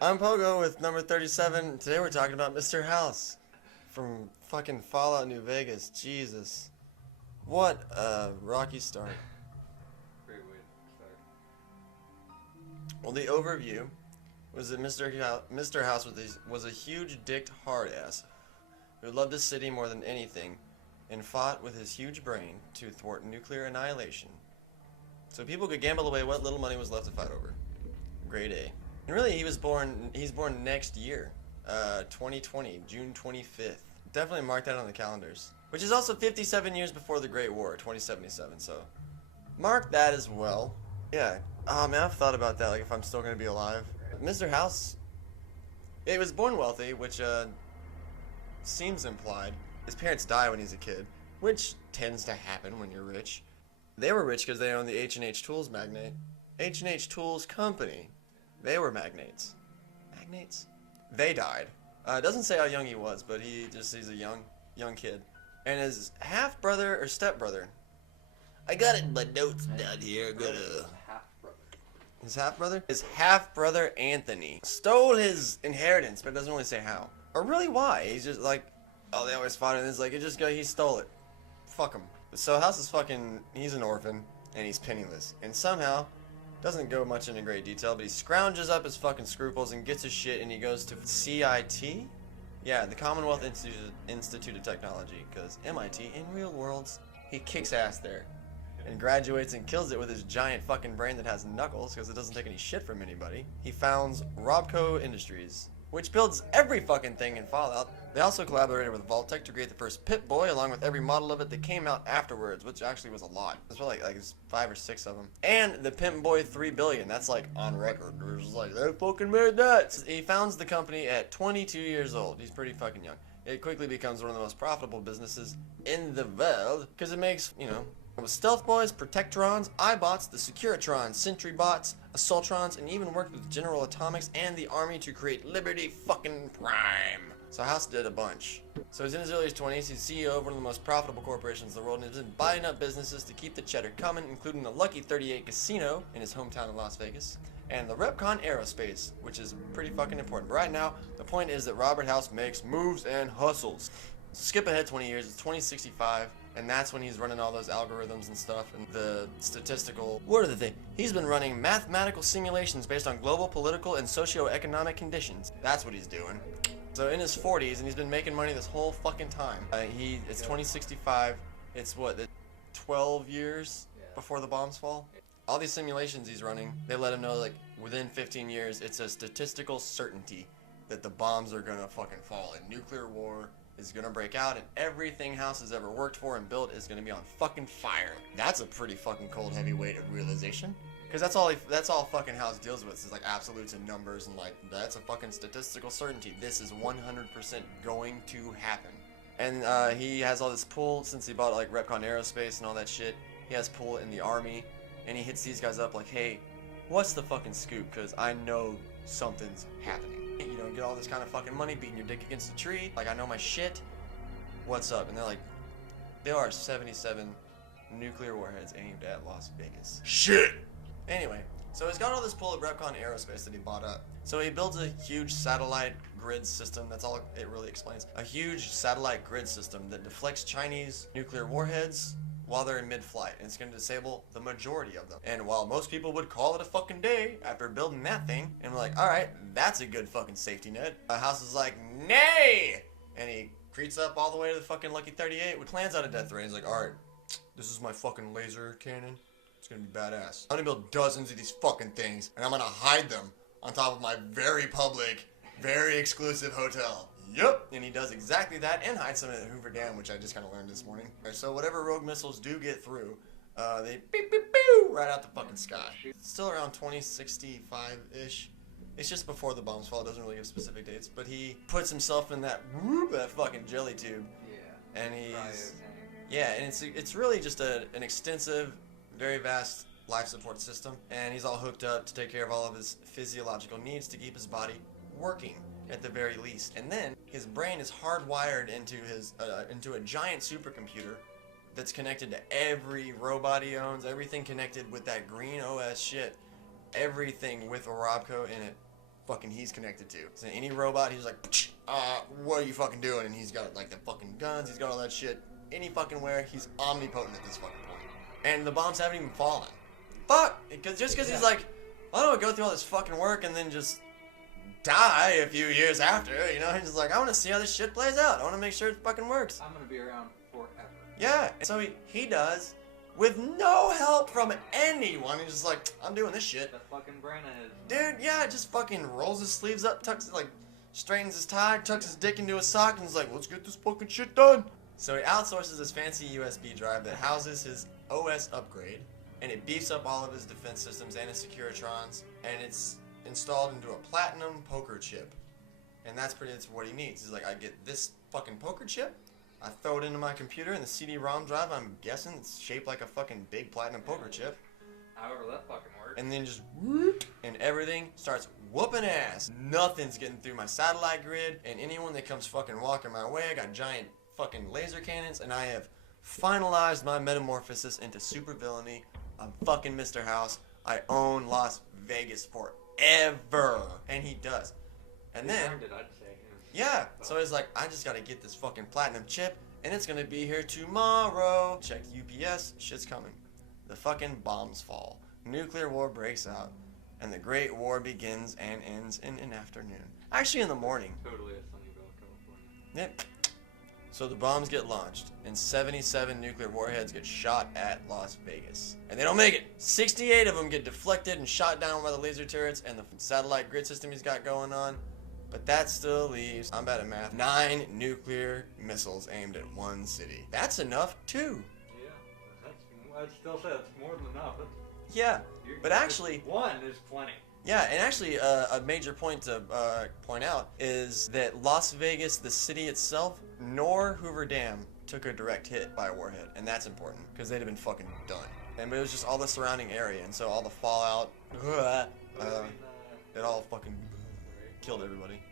I'm Pogo with number 37. Today we're talking about Mr. House from fucking Fallout New Vegas. Jesus. What a rocky start. Great way to start. Well, the overview was that Mr. House was a huge dicked hard ass who loved his city more than anything and fought with his huge brain to thwart nuclear annihilation. So people could gamble away what little money was left to fight over. Grade A. And really, he's born next year, 2020, June 25th. Definitely mark that on the calendars. Which is also 57 years before the Great War, 2077, so mark that as well. Yeah, oh man, I've thought about that, like if I'm still gonna be alive. Mr. House, he was born wealthy, which seems implied. His parents die when he's a kid, which tends to happen when you're rich. They were rich because they owned the H&H Tools magnate. H&H Tools Company. They were magnates. Magnates? They died. It doesn't say how young he was, but he's a young kid. And his half-brother or step-brother. I got it in my notes down here. His half-brother? His half-brother Anthony stole his inheritance, but it doesn't really say how. Or really why. He's just like, oh, they always fought it, and it's like, he stole it. Fuck him. So House is he's an orphan, and he's penniless. And somehow, doesn't go much into great detail, but he scrounges up his fucking scruples and gets his shit, and he goes to CIT? Yeah, the Commonwealth Institute of Technology, because MIT, in real worlds, he kicks ass there. And graduates and kills it with his giant fucking brain that has knuckles, because it doesn't take any shit from anybody. He founds Robco Industries, which builds every fucking thing in Fallout. They also collaborated with Vault-Tec to create the first Pip-Boy, along with every model of it that came out afterwards, which actually was a lot. There's probably like 5 or 6 of them. And the Pimp-Boy 3 billion, that's like on record. It was like, they fucking made that. He founds the company at 22 years old. He's pretty fucking young. It quickly becomes one of the most profitable businesses in the world, because it makes, with Stealth Boys, Protectrons, iBots, the Securitrons, Sentry Bots, Assaultrons, and even worked with General Atomics and the Army to create Liberty fucking Prime. So House did a bunch. So he's in his early 20s, he's CEO of one of the most profitable corporations in the world, and he's been buying up businesses to keep the cheddar coming, including the Lucky 38 Casino in his hometown of Las Vegas, and the Repcon Aerospace, which is pretty fucking important. But right now, the point is that Robert House makes moves and hustles. Skip ahead 20 years, it's 2065, and that's when he's running all those algorithms and stuff, and the statistical... What are the things? He's been running mathematical simulations based on global, political, and socio-economic conditions. That's what he's doing. So in his 40s, and he's been making money this whole fucking time. It's 2065, it's what, 12 years before the bombs fall? All these simulations he's running, they let him know, like, within 15 years, it's a statistical certainty that the bombs are gonna fucking fall, and nuclear war is gonna break out, and everything House has ever worked for and built is gonna be on fucking fire. That's a pretty fucking cold, heavy weight of realization. Because that's all fucking House deals with, is like absolutes and numbers, and like, that's a fucking statistical certainty. This is 100% going to happen. And he has all this pull, since he bought like Repcon Aerospace and all that shit. He has pull in the Army, and he hits these guys up like, hey, what's the fucking scoop? Because I know something's happening. You know, get all this kind of fucking money, beating your dick against the tree. Like, I know my shit. What's up? And they're like, there are 77 nuclear warheads aimed at Las Vegas. Shit! Anyway, so he's got all this pull at Repcon Aerospace that he bought up. So he builds a huge satellite grid system. That's all it really explains. A huge satellite grid system that deflects Chinese nuclear warheads while they're in mid-flight, and it's going to disable the majority of them. And while most people would call it a fucking day after building that thing, and we're like, alright, that's a good fucking safety net, House is like, nay! And he creeps up all the way to the fucking Lucky 38 with plans out of death ray. He's like, alright, this is my fucking laser cannon. It's gonna be badass. I'm gonna build dozens of these fucking things, and I'm gonna hide them on top of my very public, very exclusive hotel. Yep, and he does exactly that, and hides some at Hoover Dam, which I just kind of learned this morning. So whatever rogue missiles do get through, they beep beep beep right out the fucking sky. It's still around 2065-ish. It's just before the bombs fall. It doesn't really give specific dates, but he puts himself in that fucking jelly tube. Yeah. And he's and it's really just an extensive, very vast life support system, and he's all hooked up to take care of all of his physiological needs to keep his body working at the very least. And then his brain is hardwired into a giant supercomputer that's connected to every robot he owns, everything connected with that green OS shit. everything with a Robco in it, fucking he's connected to. So any robot, he's like, what are you fucking doing? And he's got like the fucking guns, he's got all that shit. Any fucking where, he's omnipotent at this fucking point. And the bombs haven't even fallen. Fuck! Just because he's like, I don't want to go through all this fucking work and then just die a few years after, you know? He's just like, I want to see how this shit plays out. I want to make sure it fucking works. I'm gonna be around forever. Yeah, and so he does, with no help from anyone. He's just like, I'm doing this shit. The fucking brain of his. Dude, yeah, just fucking rolls his sleeves up, tucks it, like, straightens his tie, tucks his dick into his sock, and he's like, let's get this fucking shit done. So he outsources his fancy USB drive that houses his OS upgrade, and it beefs up all of his defense systems and his Securitrons, and it's installed into a platinum poker chip. And that's what he needs. He's like, I get this fucking poker chip, I throw it into my computer, and the CD-ROM drive, I'm guessing it's shaped like a fucking big platinum poker chip. However that fucking works. And then just whoop, and everything starts whooping ass. Nothing's getting through my satellite grid, and anyone that comes fucking walking my way, I got giant fucking laser cannons, and I have finalized my metamorphosis into supervillainy. I'm fucking Mr. House. I own Las Vegas forever. And he does. And then, I'd say. yeah, so he's like, I just gotta get this fucking platinum chip, and it's gonna be here tomorrow. Check UPS, shit's coming. The fucking bombs fall. Nuclear war breaks out, and the Great War begins and ends in an afternoon. Actually, in the morning. Totally a Sunnyvale, California. Yep. So the bombs get launched, and 77 nuclear warheads get shot at Las Vegas. And they don't make it. 68 of them get deflected and shot down by the laser turrets and the satellite grid system he's got going on. But that still leaves, I'm bad at math, 9 nuclear missiles aimed at one city. That's enough, too. Yeah, I'd still say that's more than enough. Yeah, but actually... One is plenty. Yeah, and actually a major point to point out is that Las Vegas, the city itself, nor Hoover Dam took a direct hit by a warhead. And that's important, because they'd have been fucking done. And it was just all the surrounding area, and so all the fallout, it all fucking killed everybody.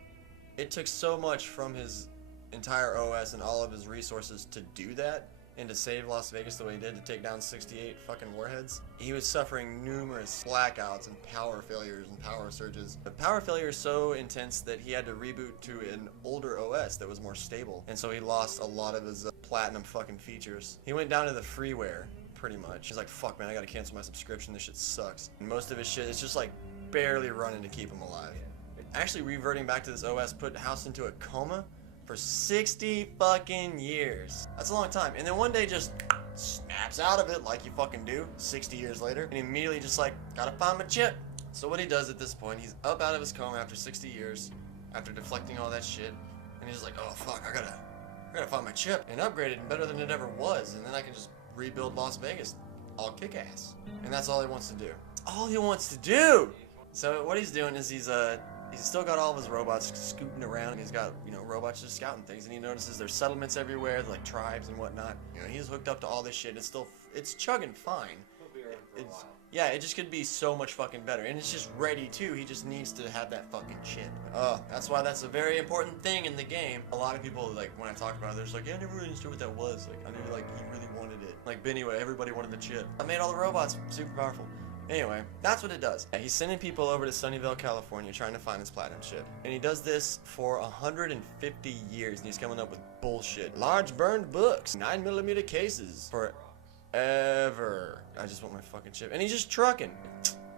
It took so much from his entire OS and all of his resources to do that, and to save Las Vegas the way he did, to take down 68 fucking warheads. He was suffering numerous blackouts and power failures and power surges. The power failure is so intense that he had to reboot to an older OS that was more stable, and so he lost a lot of his platinum fucking features. He went down to the freeware, pretty much. He's like, fuck man, I gotta cancel my subscription, this shit sucks. And most of his shit is just like barely running to keep him alive. Actually reverting back to this OS put House into a coma for 60 fucking years. That's a long time. And then one day just snaps out of it like you fucking do 60 years later. And immediately just like, gotta find my chip. So what he does at this point, he's up out of his coma after 60 years, after deflecting all that shit. And he's like, oh fuck, I gotta find my chip and upgrade it better than it ever was. And then I can just rebuild Las Vegas all kick ass. And that's all he wants to do. All he wants to do! So what he's doing is he's still got all of his robots scooting around, and he's got, you know, robots just scouting things, and he notices there's settlements everywhere, like tribes and whatnot. You know, he's hooked up to all this shit. It's chugging fine. Yeah, it just could be so much fucking better, and it's just ready too. He just needs to have that fucking chip. That's why that's a very important thing in the game. A lot of people, like, when I talk about it, they're just like, yeah, I never really understood what that was. Like, I knew, like, he really wanted it. Like, Benny, everybody wanted the chip. I made all the robots super powerful. Anyway, that's what it does. He's sending people over to Sunnyvale, California, trying to find his platinum chip. And he does this for 150 years, and he's coming up with bullshit. Large burned books, 9mm cases, forever. I just want my fucking chip. And he's just trucking.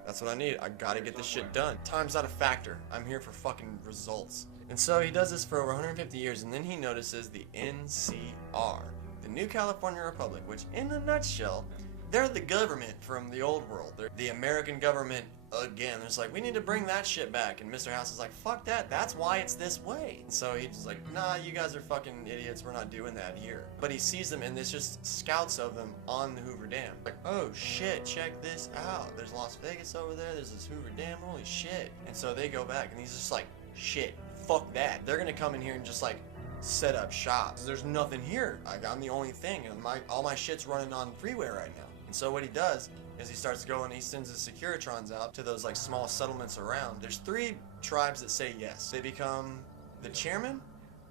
That's what I need. I gotta get this shit done. Time's not a factor. I'm here for fucking results. And so he does this for over 150 years, and then he notices the NCR, the New California Republic, which, in a nutshell, they're the government from the old world. They're the American government again. It's like, we need to bring that shit back. And Mr. House is like, fuck that. That's why it's this way. And so he's just like, nah, you guys are fucking idiots. We're not doing that here. But he sees them, and there's just scouts of them on the Hoover Dam. Like, oh shit, check this out. There's Las Vegas over there. There's this Hoover Dam. Holy shit. And so they go back, and he's just like, shit, fuck that. They're gonna come in here and just like set up shop. There's nothing here. I'm the only thing, and all my shit's running on freeware right now. And so what he does is he starts going, he sends his Securitrons out to those like small settlements around. There's 3 tribes that say yes. They become the chairmen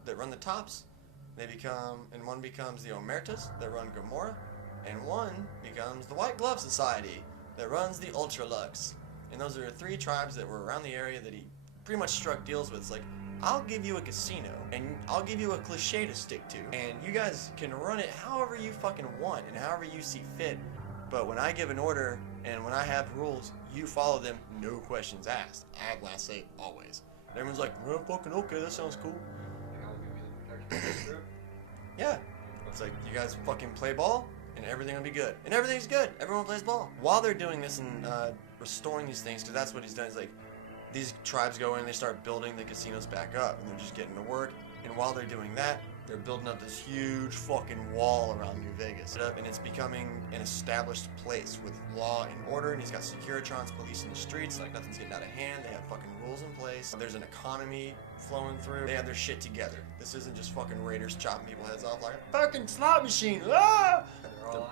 that run the tops. And one becomes the Omertas that run Gomorrah, and one becomes the White Glove Society that runs the Ultralux. And those are 3 tribes that were around the area that he pretty much struck deals with. It's like, I'll give you a casino, and I'll give you a cliche to stick to, and you guys can run it however you fucking want, and however you see fit, but when I give an order, and when I have rules, you follow them, no questions asked. I have last say, always. And everyone's like, well, fucking okay, that sounds cool. I'll give you the protection of the group. Yeah. It's like, you guys fucking play ball, and everything will be good. And everything's good. Everyone plays ball. While they're doing this and restoring these things, because that's what he's done, is like, these tribes go in, they start building the casinos back up, and they're just getting to work. And while they're doing that, they're building up this huge fucking wall around New Vegas. And it's becoming an established place with law and order, and he's got Securitrons policing the streets, like nothing's getting out of hand. They have fucking rules in place. There's an economy flowing through. They have their shit together. This isn't just fucking raiders chopping people's heads off like a fucking slot machine. Ah! Everyone's on the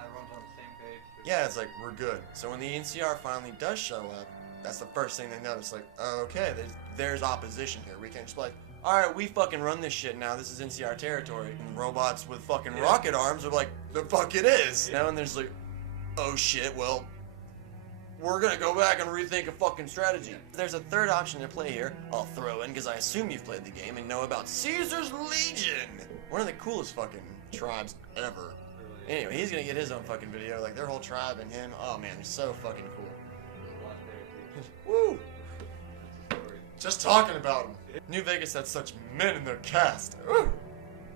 same page. Yeah, it's like, we're good. So when the NCR finally does show up, that's the first thing they notice. Like, oh, okay, there's opposition here. We can't just be like, alright, we fucking run this shit now. This is NCR territory. And robots with fucking rocket arms are like, the fuck it is. Now and there's like, oh shit, well, we're gonna go back and rethink a fucking strategy. There's a third option to play here. I'll throw in, because I assume you've played the game and know about Caesar's Legion. One of the coolest fucking tribes ever. Anyway, he's gonna get his own fucking video. Like, their whole tribe and him. Oh man, they're so fucking cool. Woo! Just talking about them. New Vegas had such men in their cast. Woo!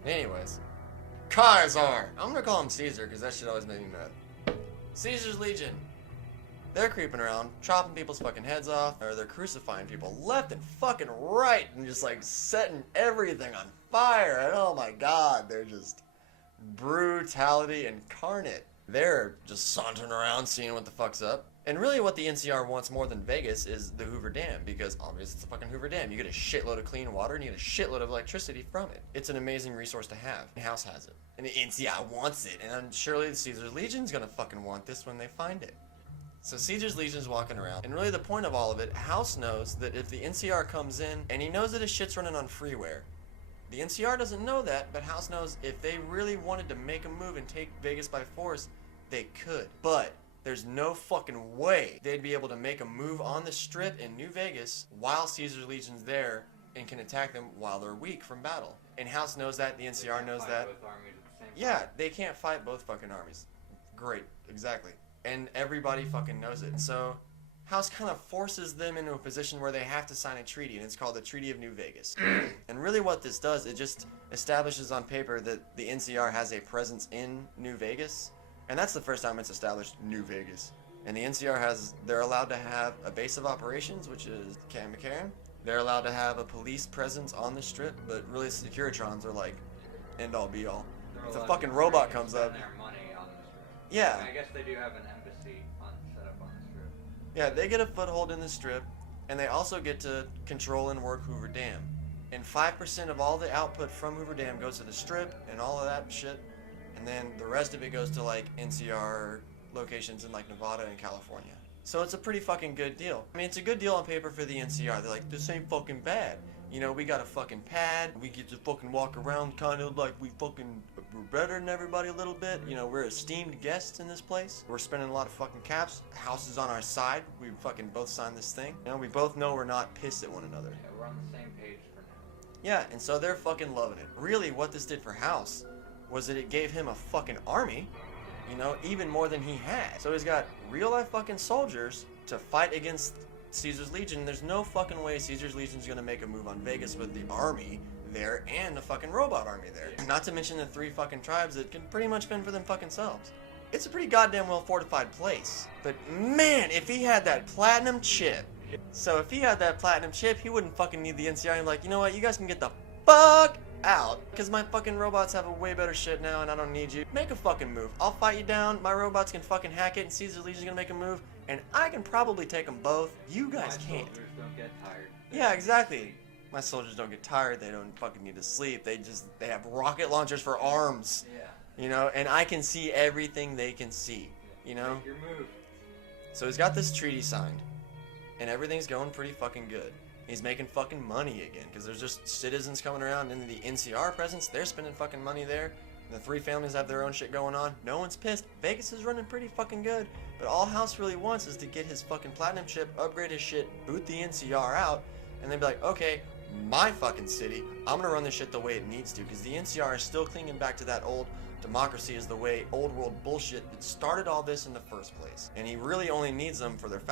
Anyways, Kaisar. I'm gonna call him Caesar because that shit always made me mad. Caesar's Legion. They're creeping around, chopping people's fucking heads off, or they're crucifying people left and fucking right, and just like setting everything on fire. And oh my god, they're just brutality incarnate. They're just sauntering around, seeing what the fuck's up. And really what the NCR wants more than Vegas is the Hoover Dam, because obviously it's a fucking Hoover Dam. You get a shitload of clean water and you get a shitload of electricity from it. It's an amazing resource to have. The House has it. And the NCR wants it. And surely the Caesar's Legion's gonna fucking want this when they find it. So Caesar's Legion's walking around. And really the point of all of it, House knows that if the NCR comes in, and he knows that his shit's running on freeware. The NCR doesn't know that, but House knows if they really wanted to make a move and take Vegas by force, they could. But there's no fucking way they'd be able to make a move on the strip in New Vegas while Caesar's Legion's there and can attack them while they're weak from battle. And House knows that, the NCR knows that. Yeah, they can't fight both fucking armies. Great, exactly. And everybody fucking knows it. And so House kind of forces them into a position where they have to sign a treaty, and it's called the Treaty of New Vegas. And really what this does, it just establishes on paper that the NCR has a presence in New Vegas. And that's the first time it's established New Vegas. And the NCR they're allowed to have a base of operations, which is Cam McCarran. They're allowed to have a police presence on the strip, but really Securitrons are like end all be all. If a fucking robot comes up. Yeah. I guess they do have an embassy set up on the strip. Yeah, they get a foothold in the strip, and they also get to control and work Hoover Dam. And 5% of all the output from Hoover Dam goes to the strip and all of that shit. And then the rest of it goes to like NCR locations in like Nevada and California. So it's a pretty fucking good deal. I mean, it's a good deal on paper for the NCR. They're like, this ain't fucking bad. You know, we got a fucking pad. We get to fucking walk around kind of like we're better than everybody a little bit. You know, we're esteemed guests in this place. We're spending a lot of fucking caps. House is on our side. We fucking both signed this thing. You know, we both know we're not pissed at one another. Yeah, we're on the same page for now. Yeah, and so they're fucking loving it. Really, what this did for House was that it gave him a fucking army, you know, even more than he had. So he's got real life fucking soldiers to fight against Caesar's Legion. There's no fucking way Caesar's Legion's gonna make a move on Vegas with the army there and a fucking robot army there. Yeah. Not to mention the 3 fucking tribes that can pretty much fend for them fucking selves. It's a pretty goddamn well fortified place. But man, if he had that platinum chip. So if he had that platinum chip, he wouldn't fucking need the NCR. He'd be like, you know what, you guys can get the fuck out, because my fucking robots have a way better shit now and I don't need you. Make a fucking move. I'll fight you down, my robots can fucking hack it, and Caesar's Legion's gonna make a move, and I can probably take them both. You guys can't. My soldiers don't get tired. Yeah, exactly. My soldiers don't get tired, they don't fucking need to sleep, they have rocket launchers for arms. Yeah. You know, and I can see everything they can see, you know? Make your move. So he's got this treaty signed, and everything's going pretty fucking good. He's making fucking money again, because there's just citizens coming around, and the NCR presence, they're spending fucking money there. And the 3 families have their own shit going on. No one's pissed. Vegas is running pretty fucking good. But all House really wants is to get his fucking platinum chip, upgrade his shit, boot the NCR out, and then be like, okay, my fucking city, I'm gonna run this shit the way it needs to, because the NCR is still clinging back to that old democracy is the way, old world bullshit that started all this in the first place. And he really only needs them for their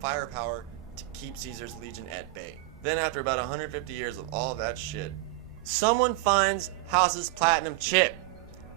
firepower to keep Caesar's legion at bay. Then after about 150 years of all that shit, someone finds House's platinum chip.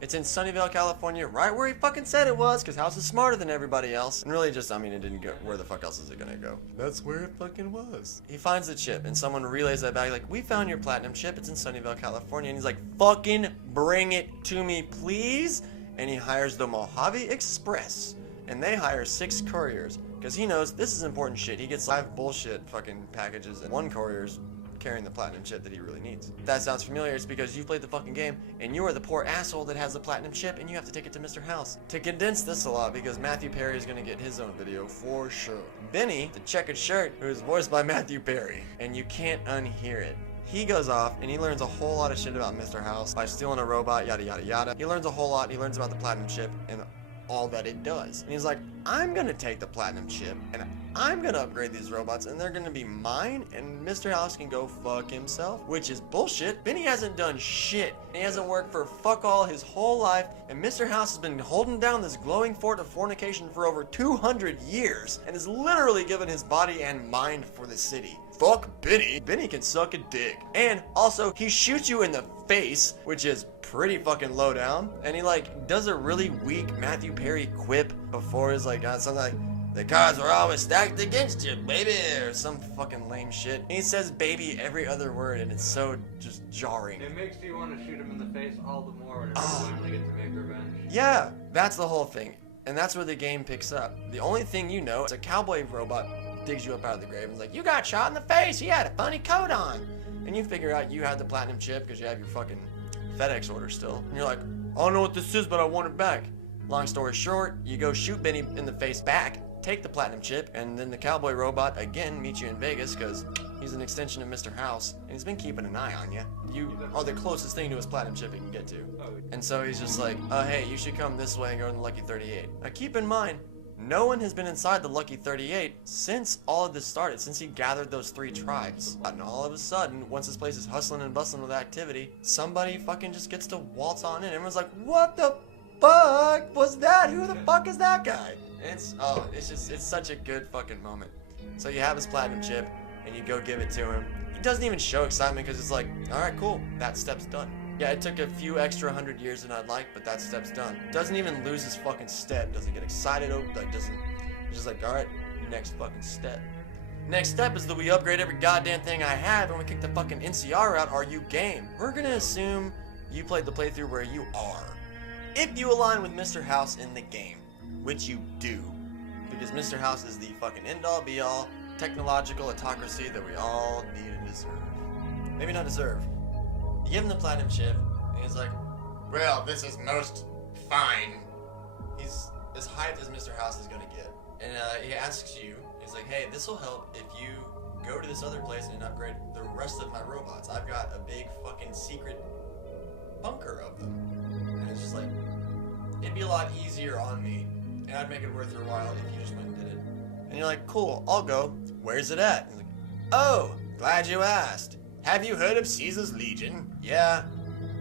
It's in Sunnyvale, California, right where he fucking said it was, because House is smarter than everybody else. And really just, I mean, it didn't go, where the fuck else is it gonna go? That's where it fucking was. He finds the chip, and someone relays that back, like, we found your platinum chip, it's in Sunnyvale, California. And he's like, fucking bring it to me, please. And he hires the Mojave Express, and they hire 6 couriers, because he knows this is important shit. He gets 5 bullshit fucking packages, and 1 courier's carrying the platinum chip that he really needs. If that sounds familiar, it's because you played the fucking game and you are the poor asshole that has the platinum chip and you have to take it to Mr. House. To condense this a lot, because Matthew Perry is gonna get his own video for sure. Benny, the checkered shirt, who is voiced by Matthew Perry, and you can't unhear it. He goes off and he learns a whole lot of shit about Mr. House by stealing a robot, yada yada yada. He learns a whole lot. He learns about the platinum chip and all that it does. And he's like, I'm gonna take the platinum chip and I'm gonna upgrade these robots and they're gonna be mine and Mr. House can go fuck himself, which is bullshit. Benny hasn't done shit. He hasn't worked for fuck all his whole life, and Mr. House has been holding down this glowing fort of fornication for over 200 years and has literally given his body and mind for the city. Fuck Benny. Benny can suck a dick. And also, he shoots you in the face, which is pretty fucking low down. And he like does a really weak Matthew Perry quip before he's like something like, the cards were always stacked against you, baby, or some fucking lame shit. And he says baby every other word, and it's so just jarring. It makes you want to shoot him in the face all the more whenever you finally get to make revenge. Yeah, that's the whole thing. And that's where the game picks up. The only thing you know is a cowboy robot digs you up out of the grave and is like, you got shot in the face, he had a funny coat on. And you figure out you had the platinum chip because you have your fucking FedEx order still. And you're like, I don't know what this is, but I want it back. Long story short, you go shoot Benny in the face back, take the platinum chip, and then the cowboy robot again meets you in Vegas because he's an extension of Mr. House, and he's been keeping an eye on you. You are the closest thing to his platinum chip he can get to. And so he's just like, hey, you should come this way and go to the Lucky 38. Now keep in mind, no one has been inside the Lucky 38 since all of this started, since he gathered those 3 tribes. And all of a sudden, once this place is hustling and bustling with activity, somebody fucking just gets to waltz on in. Everyone's like, what the fuck was that? Who the fuck is that guy? It's such a good fucking moment. So you have his platinum chip, and you go give it to him. He doesn't even show excitement because it's like, alright, cool, that step's done. Yeah, it took a few extra 100 years than I'd like, but that step's done. Doesn't even lose his fucking step, doesn't get excited, he's just like, alright, next fucking step. Next step is that we upgrade every goddamn thing I have and we kick the fucking NCR out. Are you game? We're gonna assume you played the playthrough where you are. If you align with Mr. House in the game, which you do, because Mr. House is the fucking end-all be-all technological autocracy that we all need and deserve. Maybe not deserve. You give him the platinum chip, and he's like, well, this is most fine. He's as hyped as Mr. House is gonna get. And he asks you, he's like, hey, this will help if you go to this other place and upgrade the rest of my robots. I've got a big fucking secret bunker of them. And it's just like, it'd be a lot easier on me, and I'd make it worth your while if you just went and did it. And you're like, cool, I'll go. Where's it at? And he's like, oh, glad you asked. Have you heard of Caesar's Legion? Yeah.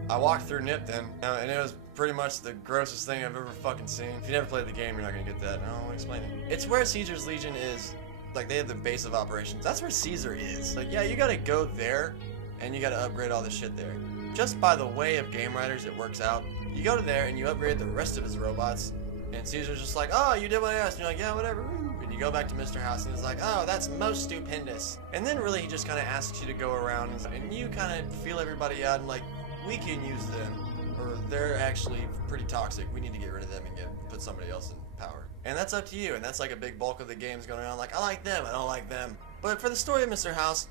I walked through Nipton, and it was pretty much the grossest thing I've ever fucking seen. If you never played the game, you're not gonna get that. I'll explain it. It's where Caesar's Legion is. Like, they have the base of operations. That's where Caesar is. Like, yeah, you gotta go there, and you gotta upgrade all the shit there. Just by the way of game writers, it works out. You go to there, and you upgrade the rest of his robots, and Caesar's just like, oh, you did what I asked. And you're like, yeah, whatever. And you go back to Mr. House, and he's like, oh, that's most stupendous. And then really he just kind of asks you to go around, and you kind of feel everybody out, and like, we can use them, or they're actually pretty toxic. We need to get rid of them and put somebody else in power. And that's up to you, and that's like a big bulk of the games going around, like, I like them, I don't like them. But for the story of Mr. House,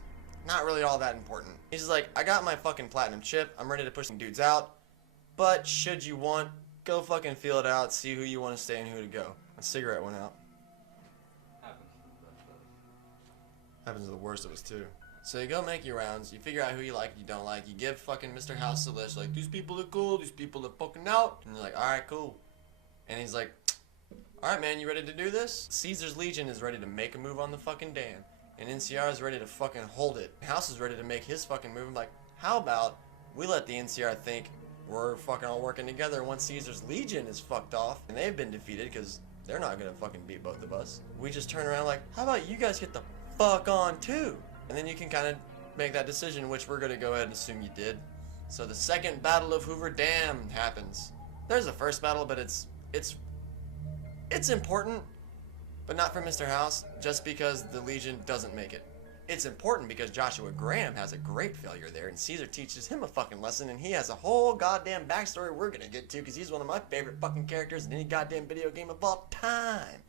not really all that important. He's just like, I got my fucking platinum chip, I'm ready to push some dudes out, but should you want, go fucking feel it out, see who you want to stay and who to go. A cigarette went out. Happens to the best of us. Happens to the worst of us too. So you go make your rounds, you figure out who you like and you don't like, you give fucking Mr. House a list, like, these people are cool, these people are fucking out, and you're like, alright, cool. And he's like, alright man, you ready to do this? Caesar's Legion is ready to make a move on the fucking dam, and NCR is ready to fucking hold it. House is ready to make his fucking move. I'm like, how about we let the NCR think we're fucking all working together once Caesar's Legion is fucked off, and they've been defeated, because they're not gonna fucking beat both of us. We just turn around like, how about you guys get the fuck on too? And then you can kind of make that decision, which we're going to go ahead and assume you did. So the second battle of Hoover Dam happens. There's a first battle, but it's important, but not for Mr. House, just because the Legion doesn't make it. It's important because Joshua Graham has a great failure there, and Caesar teaches him a fucking lesson, and he has a whole goddamn backstory we're going to get to, because he's one of my favorite fucking characters in any goddamn video game of all time.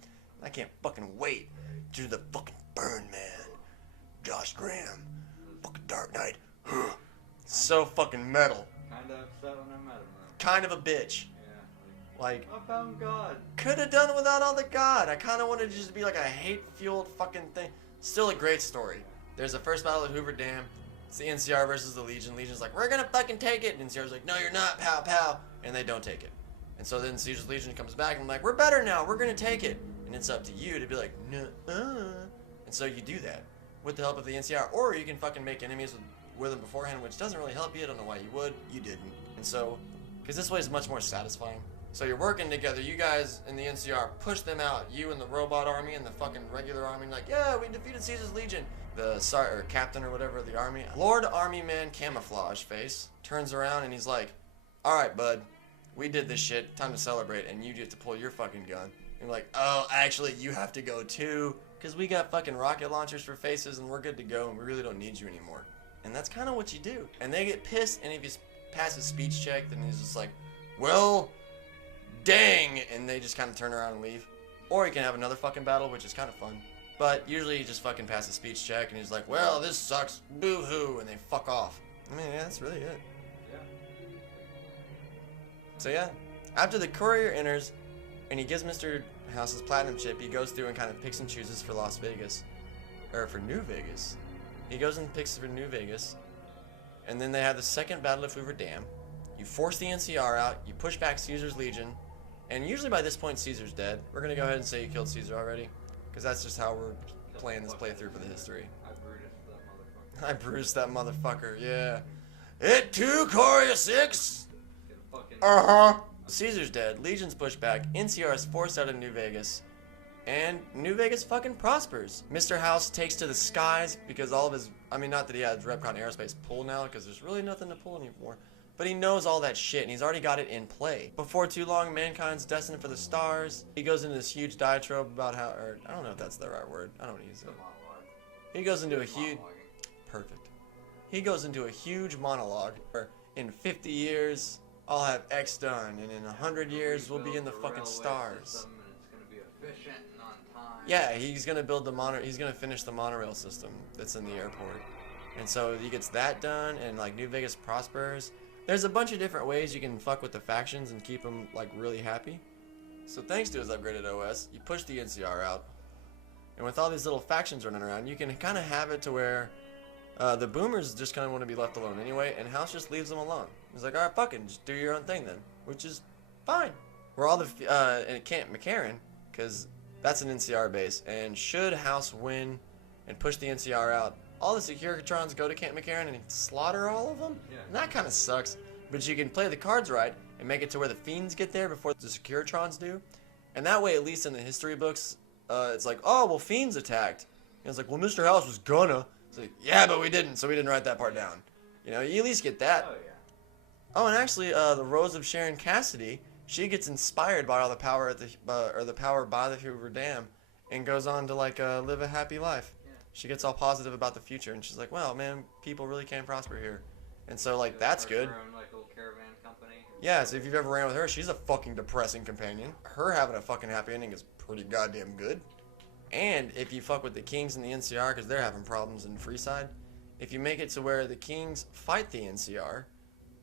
I can't fucking wait to do the fucking burn, man. Josh Graham, fucking Dark Knight, so fucking metal. Kinda upset when I met him though. Kind of a bitch. Yeah. Like, I found God. could have done without all the God. I kind of wanted to just be like a hate-fueled fucking thing. Still a great story. There's the first battle at Hoover Dam. It's the NCR versus the Legion. Legion's like, we're gonna fucking take it. And NCR's like, no, you're not, pow, pow. And they don't take it. And so then Caesar's Legion comes back and I'm like, we're better now. We're gonna take it. And it's up to you to be like, nuh-uh. And so you do that with the help of the NCR, or you can fucking make enemies with them beforehand, which doesn't really help you. I don't know why you would. You didn't. And so, because this way is much more satisfying. So you're working together. You guys in the NCR push them out. You and the robot army and the fucking regular army. Like, yeah, we defeated Caesar's Legion. The or captain or whatever of the army, Lord Army Man Camouflage Face, turns around and he's like, all right, bud, we did this shit. Time to celebrate. And you get to pull your fucking gun. And you're like, oh, actually, you have to go too. Because we got fucking rocket launchers for faces and we're good to go and we really don't need you anymore. And that's kind of what you do. And they get pissed, and if you pass a speech check, then he's just like, well, dang. And they just kind of turn around and leave. Or you can have another fucking battle, which is kind of fun. But usually you just fucking pass a speech check and he's like, well, this sucks, boo-hoo, and they fuck off. I mean, yeah, that's really it. Yeah. So yeah, after the courier enters and he gives Mr. House's platinum chip, he goes through and kind of picks and chooses for Las Vegas, or for New Vegas. He goes and picks for New Vegas, and then they have the second battle of Hoover Dam. You force the NCR out, you push back Caesar's Legion, and usually by this point Caesar's dead. We're gonna go ahead and say you killed Caesar already, because that's just how we're playing this playthrough for the history. I bruised that motherfucker, yeah. Hit 2, Courier 6! Caesar's dead, Legion's pushed back, NCR is forced out of New Vegas, and New Vegas fucking prospers. Mr. House takes to the skies because all of his, I mean, not that he has Repcon Aerospace pull now, because there's really nothing to pull anymore, but he knows all that shit, and he's already got it in play. Before too long, mankind's destined for the stars. He goes into this huge diatribe about how, or I don't know if that's the right word, I don't use it. He goes into a huge, perfect. He goes into a huge monologue where in 50 years, I'll have X done, and in 100 years, we'll be in the fucking stars. Yeah, he's gonna build the he's gonna finish the monorail system that's in the airport. And so he gets that done, and like New Vegas prospers. There's a bunch of different ways you can fuck with the factions and keep them like really happy. So thanks to his upgraded OS, you push the NCR out. And with all these little factions running around, you can kind of have it to where the boomers just kind of want to be left alone anyway, and House just leaves them alone. He's like, alright, fucking, just do your own thing then. Which is fine. We're all in Camp McCarran, because that's an NCR base, and should House win and push the NCR out, all the Securitrons go to Camp McCarran and slaughter all of them? Yeah. And that kind of sucks. But you can play the cards right and make it to where the Fiends get there before the Securitrons do. And that way, at least in the history books, it's like, oh, well, Fiends attacked. And it's like, well, Mr. House was gonna. It's like, yeah, but we didn't, so we didn't write that part down. You know, you at least get that. Oh, yeah. Oh, and actually, the Rose of Sharon Cassidy, she gets inspired by all the power at the the power by the Hoover Dam, and goes on to like live a happy life. Yeah. She gets all positive about the future, and she's like, "Well, man, people really can prosper here," and so like that's good. Her own, like, little caravan company. Yeah, so if you've ever ran with her, she's a fucking depressing companion. Her having a fucking happy ending is pretty goddamn good. And if you fuck with the Kings and the NCR, because they're having problems in Freeside, if you make it to where the Kings fight the NCR.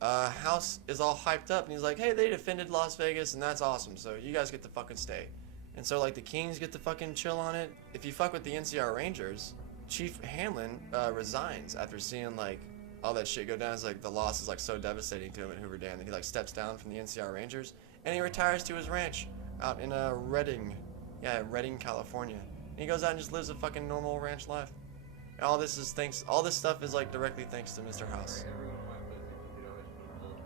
House is all hyped up and he's like, hey, they defended Las Vegas and that's awesome, so you guys get to fucking stay. And so like the Kings get to fucking chill on it. If you fuck with the NCR Rangers, Chief Hanlon resigns after seeing like all that shit go down. It's like the loss is like so devastating to him at Hoover Dam that he like steps down from the NCR Rangers and he retires to his ranch out in Redding, California. And he goes out and just lives a fucking normal ranch life. And all this stuff is like directly thanks to Mr. House. Everyone in my business could always put a bullet in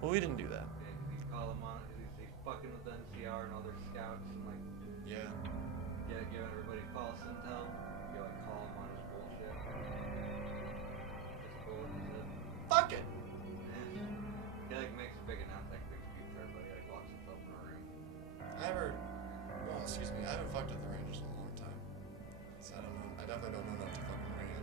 Well, we didn't do that. and you call him on it because he's fucking with NCR and all their scouts and like Yeah. giving everybody false intel. You like call him on his bullshit. Just bullet is it. Fuck it. And he like makes a big announcement, like big speech for everybody, like locks himself in a room. I haven't fucked with the Rangers in a long time. So I don't know. I definitely don't know enough to fucking weigh in.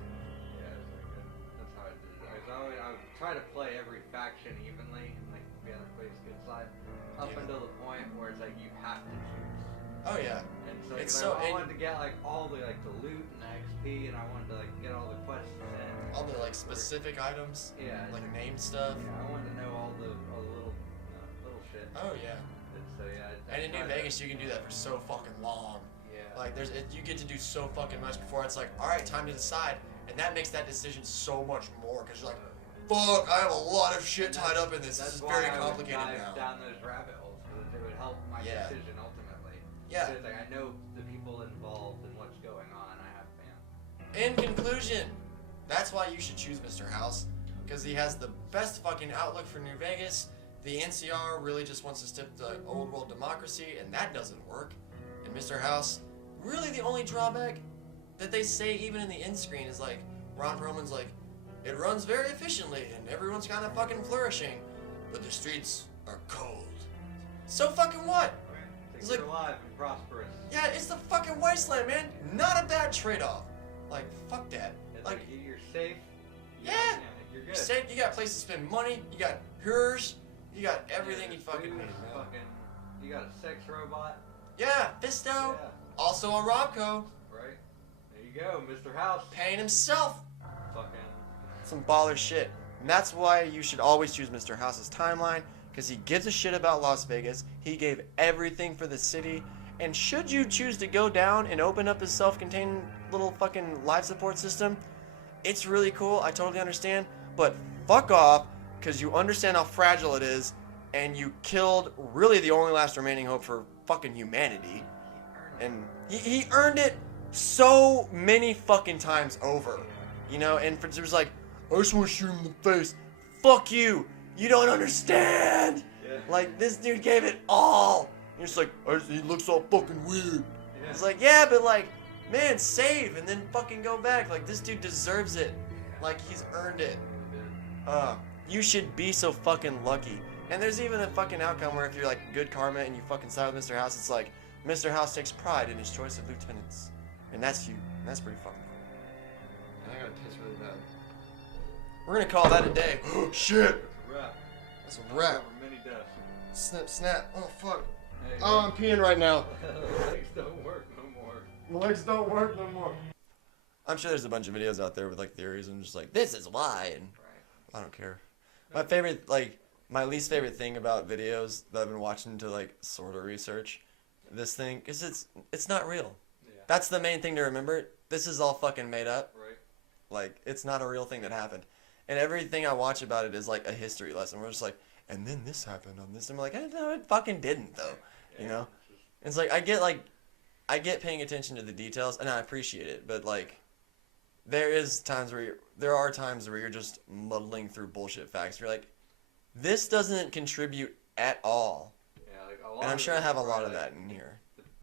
Yeah, it was really good. That's how I did it. I would try to play every faction evenly and like be on everybody's good side. Up Yeah. until the point where it's like you have to choose. Oh yeah. And so, It's I wanted to get like all the like the loot and the XP, and I wanted to like get all the quests in. All the like specific items, Yeah. like named stuff. Yeah, I wanted to know all the little shit. Oh yeah. And so yeah. And in New Vegas, you can do that for so fucking long. Yeah. Like you get to do so fucking much before it's like, all right, time to decide, and that makes that decision so much more because you're like, fuck, I have a lot of shit tied up in this. This is very complicated I would now. dive down those rabbit holes because it would help my Yeah. decision ultimately. Yeah. So it's like I know the people involved and what's going on. I have fans. In conclusion, that's why you should choose Mr. House, because he has the best fucking outlook for New Vegas. The NCR really just wants to stick to old world democracy, and that doesn't work. And Mr. House, really the only drawback that they say even in the end screen is like, Ron Perlman's like, it runs very efficiently and everyone's kind of fucking flourishing, but the streets are cold. So fucking what? It's like- like alive and prosperous. Yeah, it's the fucking wasteland, man. Not a bad trade-off. Like, fuck that. It's Like, you're safe. Yeah. You're good. you're safe, you got places to spend money, you got hers, you got everything Yeah, you fucking food, need, man. You got a sex robot. Yeah, Fisto. Yeah. Also a Robco, Right. There you go, Mr. House. paying himself. Fucking. Some baller shit. And that's why you should always choose Mr. House's timeline, because he gives a shit about Las Vegas. He gave everything for the city. And should you choose to go down and open up his self-contained little fucking life support system, it's really cool. I totally understand. But fuck off, because you understand how fragile it is, and you killed really the only last remaining hope for fucking humanity. And he earned it so many fucking times over. You know, and it was like, I just want to shoot him in the face. Fuck you. You don't understand. Yeah. Like, this dude gave it all. You're just like, he looks all fucking weird. Yeah. It's like, yeah, but like, man, save and then fucking go back. Like, this dude deserves it. Like, he's earned it. You should be so fucking lucky. And there's even a fucking outcome where if you're like good karma and you fucking side with Mr. House, it's like, Mr. House takes pride in his choice of lieutenants. And that's you. And that's pretty fucking cool. And I gotta piss really bad. We're gonna call that a day. Oh, shit! It's a wrap. That's a wrap. Over many deaths. Snap, snap. Oh, fuck. Hey, Oh, I'm peeing right now. legs don't work no more. My legs don't work no more. I'm sure there's a bunch of videos out there with like theories and just like, this is why, and Right. I don't care. My favorite, like, my least favorite thing about videos that I've been watching to like sort of research this thing is it's not real. Yeah. That's the main thing to remember. This is all fucking made up. Right. Like, it's not a real thing that happened. And everything I watch about it is like a history lesson. We're just like, and then this happened on this. And I'm like, no, it fucking didn't though. Yeah, You know? it's It's like I get paying attention to the details and I appreciate it, but like there are times where you're just muddling through bullshit facts. You're like, this doesn't contribute at all. yeah, like a lot And I'm of sure I it have a is lot of right. that in here.